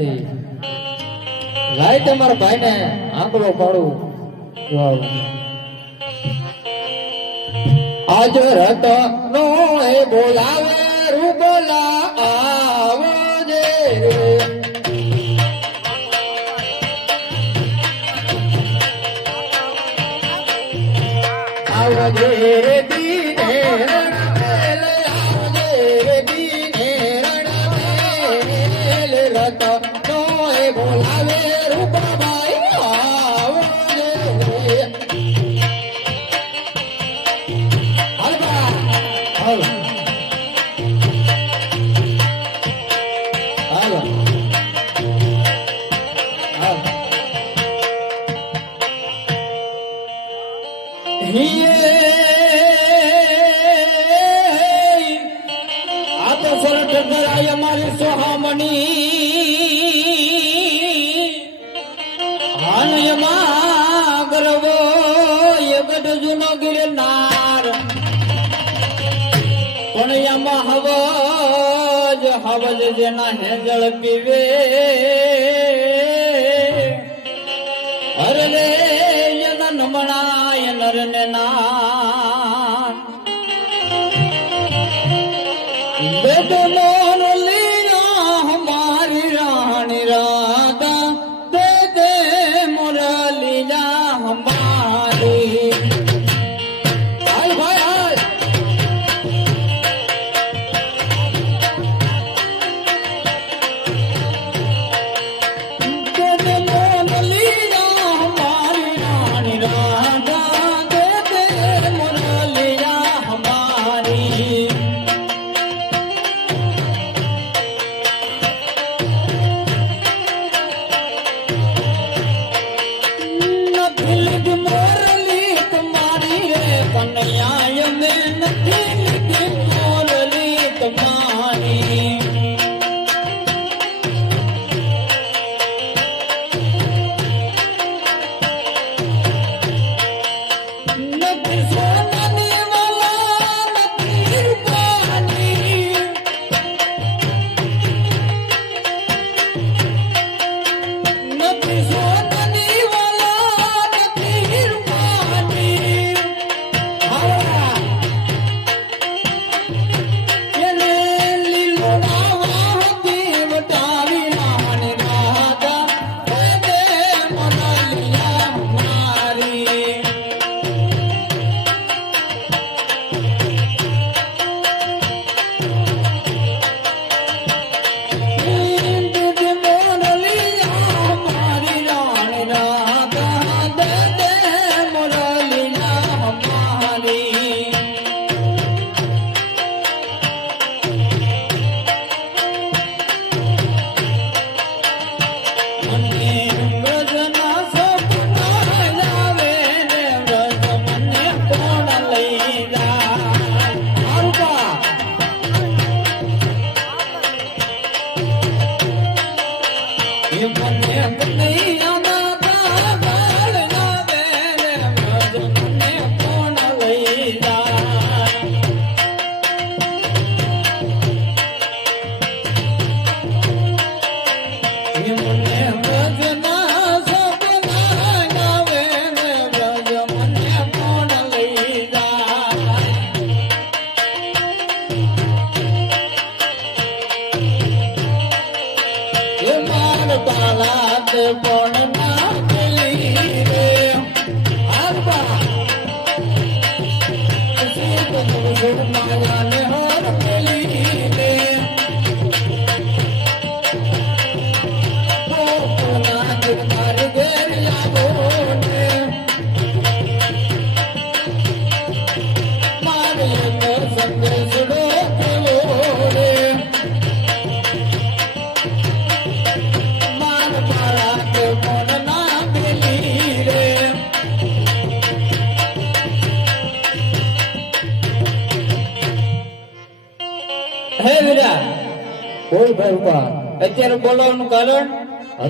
હતી તમારા અમારા ભાઈને આંકડો પાડું. આજ રત નો એ બોલાવે રૂ બોલા பிவே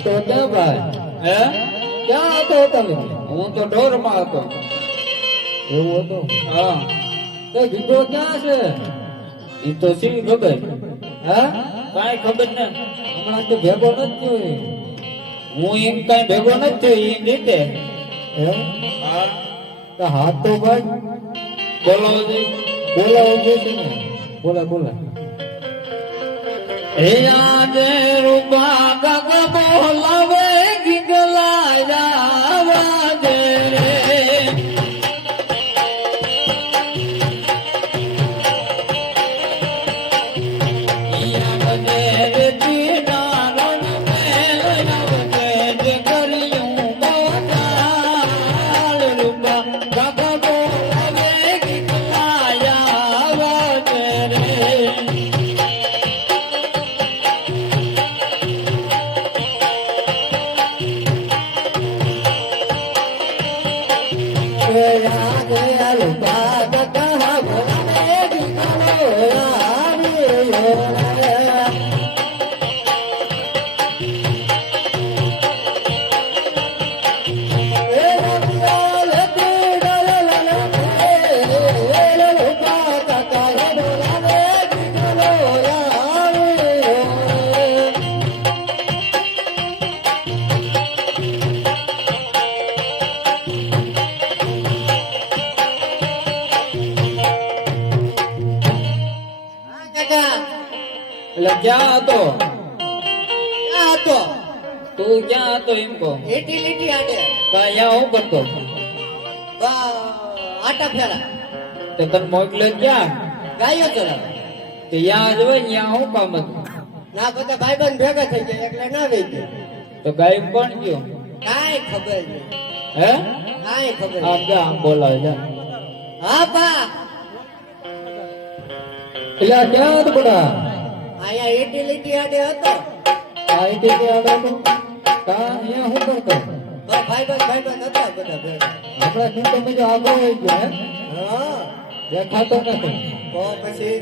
હતો ક્યાં ભાઈ હે? ક્યાં હતો તમે? હું તો ઢોરમાં હતો. એવું હતું? હા. તો જીગો ક્યાં છે? એ તો સિંહ ખબર? હા? કાંઈ ખબર ને હમણાં તો ભેગો નથી થયો હું એમ કાંઈ ભેગો નથી થયો એ રીતે. એમ? હા. તો હાથ તો ભાઈ બોલાવો બોલાવો ને બોલા બોલા. હે આજે રૂપા કાકા બોલાવે. એટલે ક્યાં હતો? તું ક્યાં હતો એમ કહો. તો અહીંયા હું કરતો? આટા ફેરા. તો તને મોકલે ક્યાં? ગાયો ચલાવે તો ત્યાં જ હોય ત્યાં હું કામ હતું? ના બધા ભાઈબંધ ભેગા થઈ ગયા એટલે ના વહી ગયો. તો ગાયબ કોણ ગયો? કાંઈ ખબર નહીં. હે? કાંઈ ખબર આમ જા આમ બોલાવે જા. હા બા. એટલે ક્યાં હતું બડા અહીંયા યુટિલિટી આડે હતો. આ કે આડા કા અહીંયા હું કરતો ભાઈબંધ ભાઈબંધ હતા બધા ભેગા. આપણા શું તમે જો આગળ હોય ગયો હે? હા. દેખાતો નથી. તો પછી?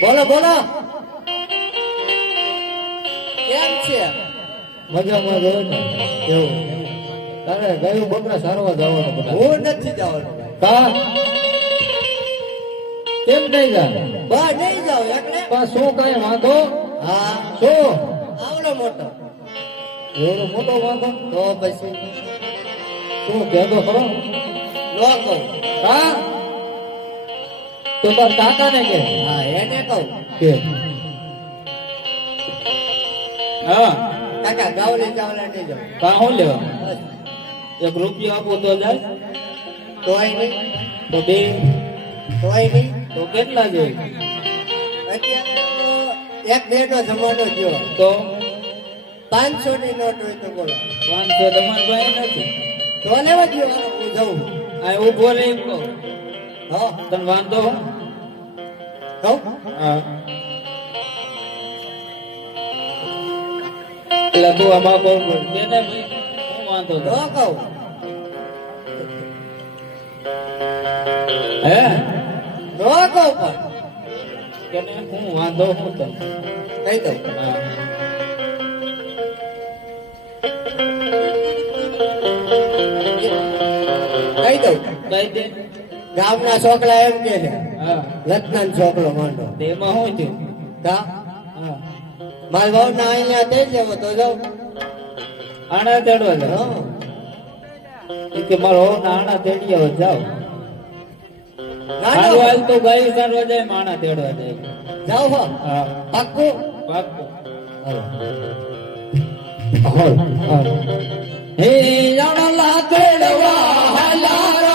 બોલો બોલો. કેમ છે? મજામાં જોયો ને. એવું તારે ગયું બકરા સારવા જવાનું બધા? હું નથી જવાનું. કા? કેમ નહીં જાવ? બા નહીં જાવ એટલે? પણ શું કાંઈ વાંધો? હા. શું? આવડો મોટો. એવડો મોટો વાંધો? તો પછી? શું કહેતો ખરો? નો કહો. હા? તો તાર કાકા ને કે? હા એને કહું. કે? હા. કાકા ગાવલી ચાવલા નહીં જાવ કા હું લેવા? એક રૂપિયો આપો તો જાય. તોય નહીં. તો બે. તોય નહીં. તો કેટલા જોઈ અત્યારે એક બે નો જમાનો ગયો તો? પાંચસો ની નોટ હોય તો બોલો. પાંચસો તમારી એ નથી. તો લેવા દો હું જઉં. આ ઊભો રહી કહો. હા. તને વાંધો કહું હા? એટલે તું આમાં બહુ બોલ કે ને ભાઈ હું વાંધો તો કહું. હે? ન પણ. કે હું વાંધો હું તને. કહી દઉં. કહી દે. ગામના છોકરા એમ કે છે રત્નાન છોકરો માંડો. તેમાં શું કા? હા. મારા ભાવ ના અહીંયા તે લેવો તો જાઉં. આણા તેડવા ઈ કે મારો હોવ ને આણા તેડી આવો જાવ ના હાલ તો ગાય સારવા જાય માણા તેડવા જાય. જાઓ હો. પાક્કું? પાક્કું. હે જાણલા તેડવા હાલારો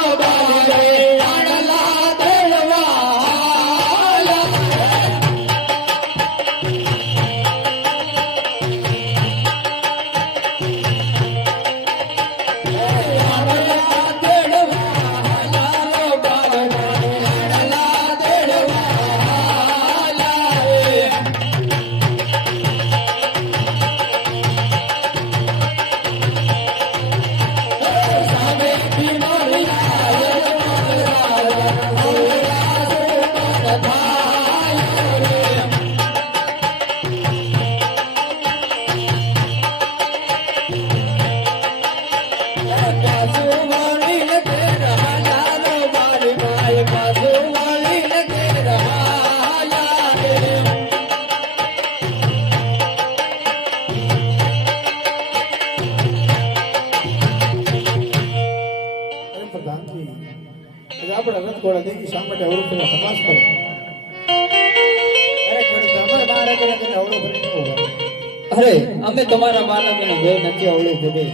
અરે અમે તમારા બાળકને ઘર નથી અવળું ભરી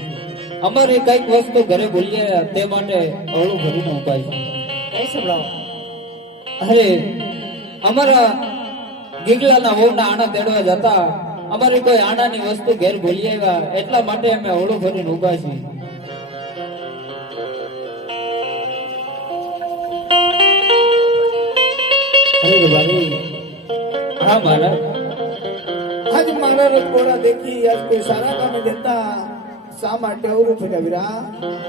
અમારે કંઈક વસ્તુ ઘરે ભૂલીએ તે માટે અવળું ભરીને ઉપાય. કઈ સંભળાવો. અરે અમારા ગીગલાના વહુના આણા તેડવા જતા અમારે કોઈ આણાની વસ્તુ ઘેર ભૂલી આવ્યા એટલા માટે અમે અવળું ભરીને ઊભા છીએ. અરે હા મારા આજ મારા રજવાડા દેખી આજ કોઈ સારા કામે જતા શા માટે અવરું ફર્યા વીરા?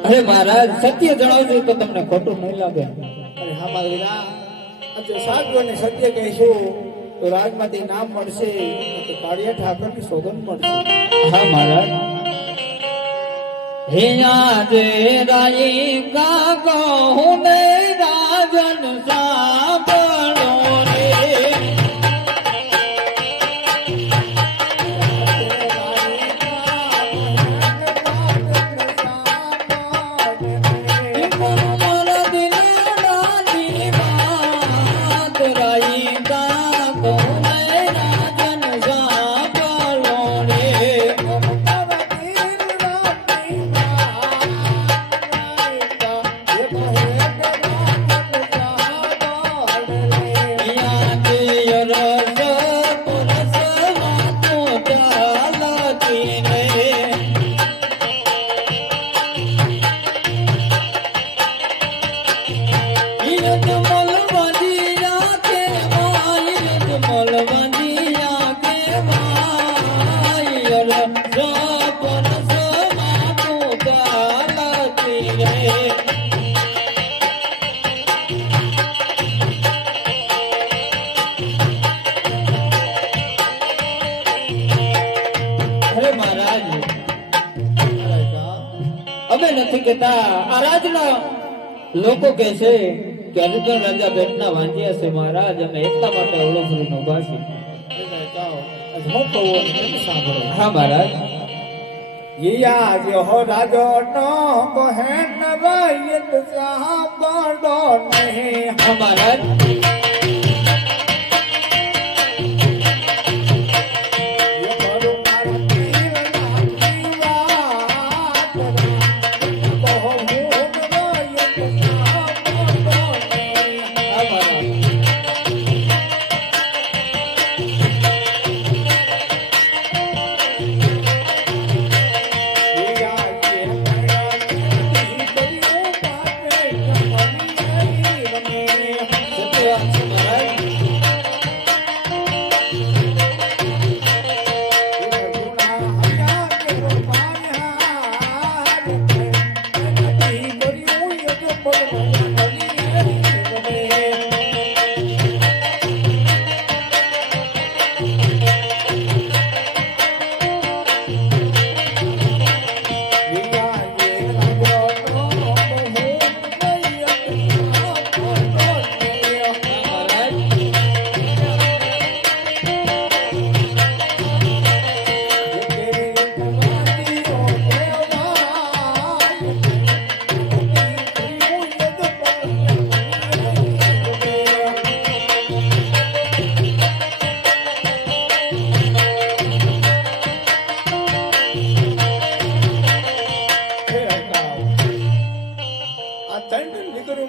અરે મહારાજ સત્ય જણાવજો તો તમને ખોટું નહીં લાગે. અરે હા મારા વીરા આજે સાધુઓને સત્ય કહીશું તો રાજમાંથી નામ મળશે તો કાળિયા ઠાકરની સોગંદ મળશે. હા મહારાજ. હે આજે રાઈ કાકો હું ને રાજન સાંભળો લોકો કહે છે કે અર્જુન રાજા ભેટના વાંજ્યા છે મહારાજ અમે એટલા માટે અવળો ફરીને ઊભા છીએ સાંભળો. હા મહારાજ. યા જો રાજો નો બહેન રાયત સાંભળો નહીં. હા મહારાજ.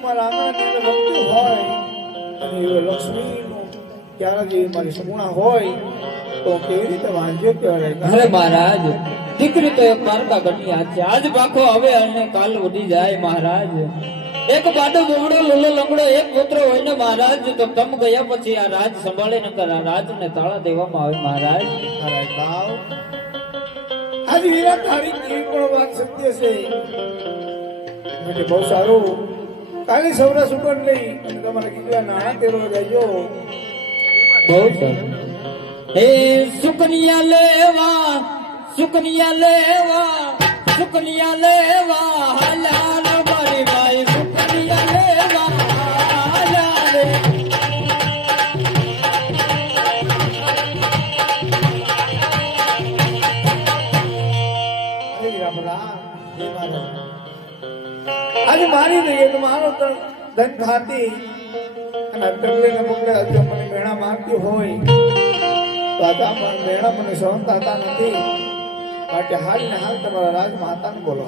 મારા આંગણાની અંદર હોય અને એ લક્ષ્મીનું ક્યારે જે મારી સગુણા હોય તો કેવી રીતે વાંચ્યો કહેવાય? અરે મહારાજ દીકરી તો એક ગણી યાદ છે. આજ પાખો હવે અને કાલ ઉડી જાય મહારાજ. એક બાડો બોબડો લોલો લંગડો એક પુત્ર હોય ને મહારાજ તો તમ ગયા પછી આ રાજ સંભાળે નકર આ રાજને તાળા દેવામાં આવે મહારાજ. મહારાજ કાવ આજ વીરા તારી કી પણ વાત સત્ય છે. મને બહુ સારું. કાલે સૌરા સુગન લઈ અને તમારા કીધું નાણા તેરો જજો બહુ સરસ હે સુકનિયા લેવા સુકનિયા લેવા સુકનિયા લેવા, હાલા મારી દઈએ તો મારો ધન થાતી ના ટકલીને પકડે આજે મને મેણા મારતી હોય. તો મને મેણા મને સહન થતા નથી. માટે હાલ ને હાલ તમારા રાજમાતાને બોલો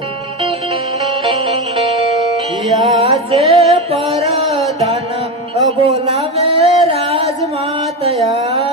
યાજે ધન બોલાવે રાજમાતયા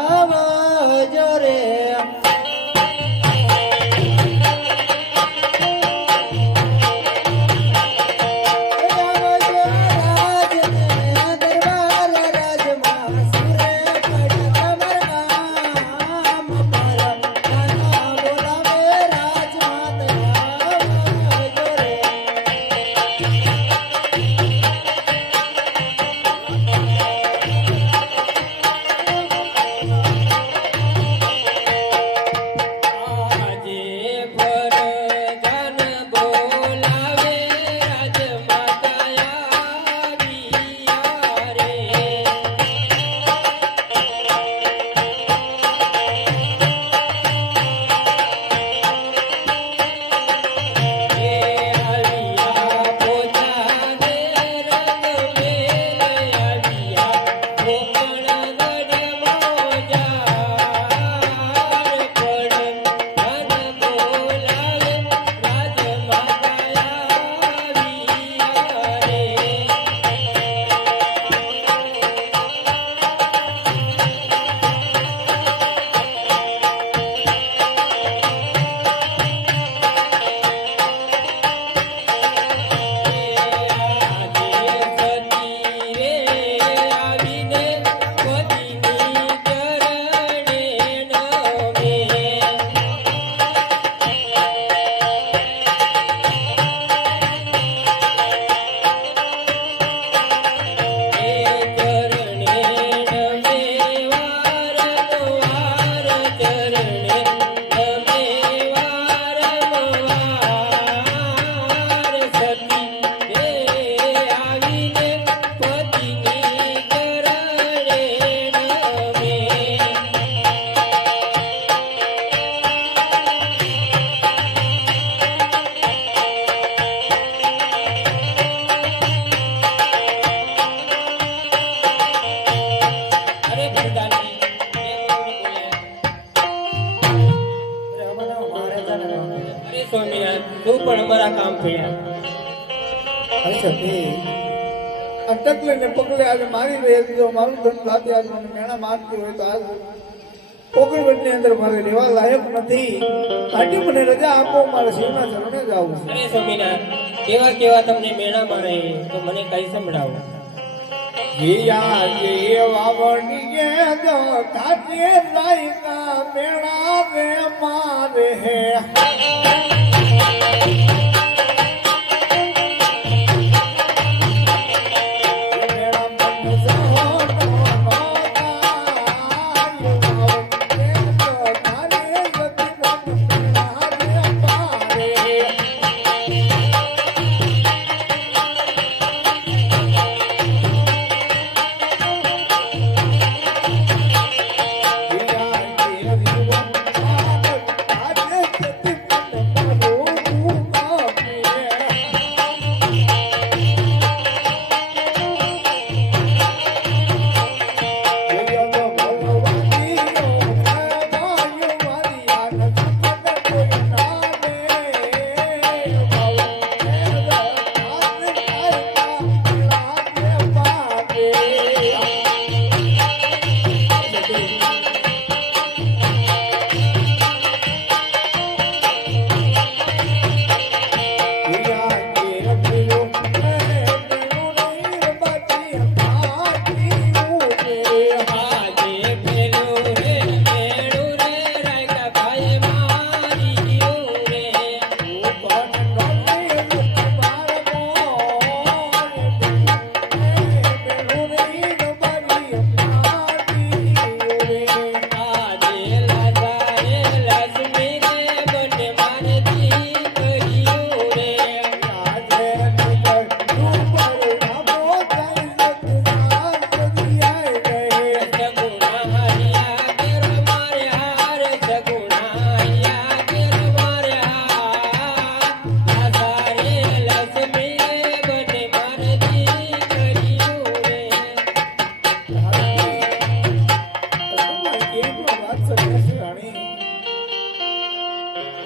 પકડે મારી રહી જો મારું ધન સાથે આજે મને મેણા મારતી હોય તો આજ પોકરવટની અંદર મારે રહેવા લાયક નથી. માટે મને રજા આપો મારે શિવના ચરણે જવું છે. અરે સ્વામિનારાયણ કેવા કેવા તમને મેળા મારે તો મને કઈ સંભળાવો. જે જો મેણા રે મારે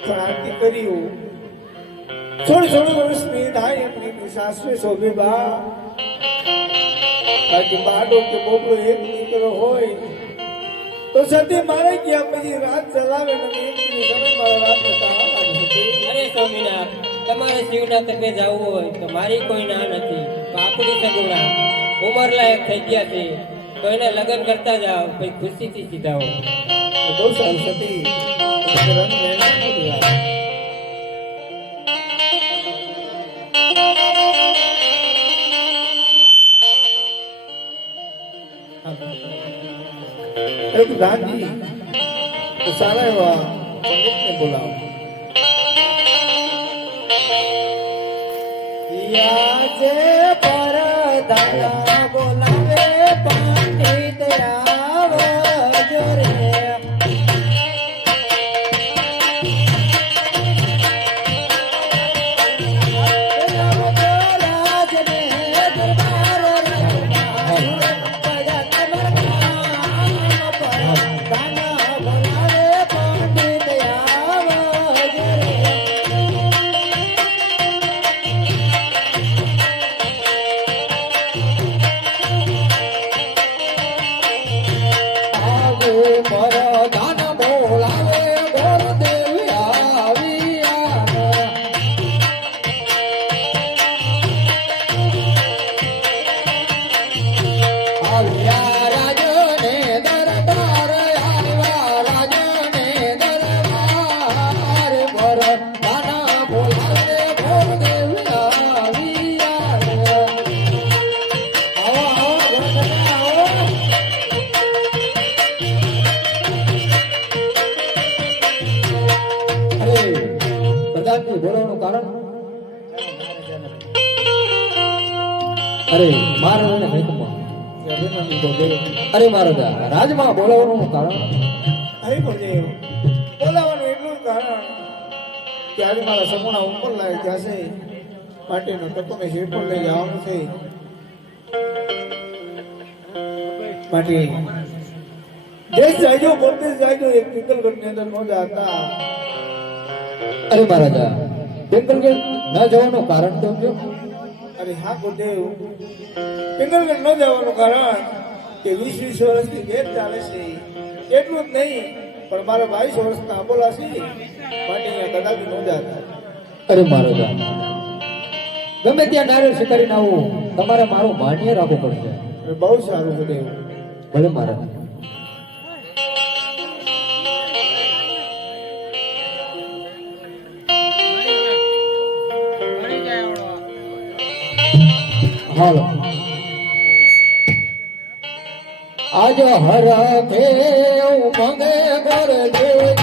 પણ આ દીકરીઓ સોળ સોળ વર્ષની થાય એમની સાસરે શોભે બા બાકી બાડો કે બોબડો એક દીકરો હોય તો સતી મારે ગયા પછી રાત ચલાવે અરે સ્વામીના તમારે શિવના તકે જવું હોય તો મારી કોઈ ના નથી. પાકડી સગુણા ઉંમર લાયક થઈ ગયા છે. તો એને લગ્ન કરતા જાઓ પછી ખુશીથી સીધા હો બહુ સારું સતી. એક ગાંધી સારા એવા પંડિતને બોલાવો યાજે પરદાના બોલાવે રાજમાં બોલાવવાનું કારણ? હરી ગુરુદેવ બોલાવવાનું એટલું કારણ કે આજે મારા સપના ઉપર લાગે ત્યાં છે. માટેનો મેં શિવ પર લઈ જવાનું છે. માટે દેશ જાયજો પરદેશ જાજો એક પિત્તલગઢની અંદર ન જાતા અરે મહારાજા પિત્તલગઢ ન જવાનું કારણ તો કયો? અરે હા ગુરુદેવ પિત્તલગઢ ન જવાનું કારણ. કે વીસ વીસ વર્ષથી ગેર ચાલે છે. એટલું જ નહીં પણ મારા બાવીસ વર્ષના આબોલા છે. માટે અહીંયા કદાચ ન જાતા અરે મહારાજા ગમે ત્યાં નારિયેળ સ્વીકારીને આવું તમારે મારું માન્ય રાખવું પડશે. બહુ સારું ગુરુદેવ ભલે મારા. હાલો. આજ હર કે ઉમંગે કર દેવ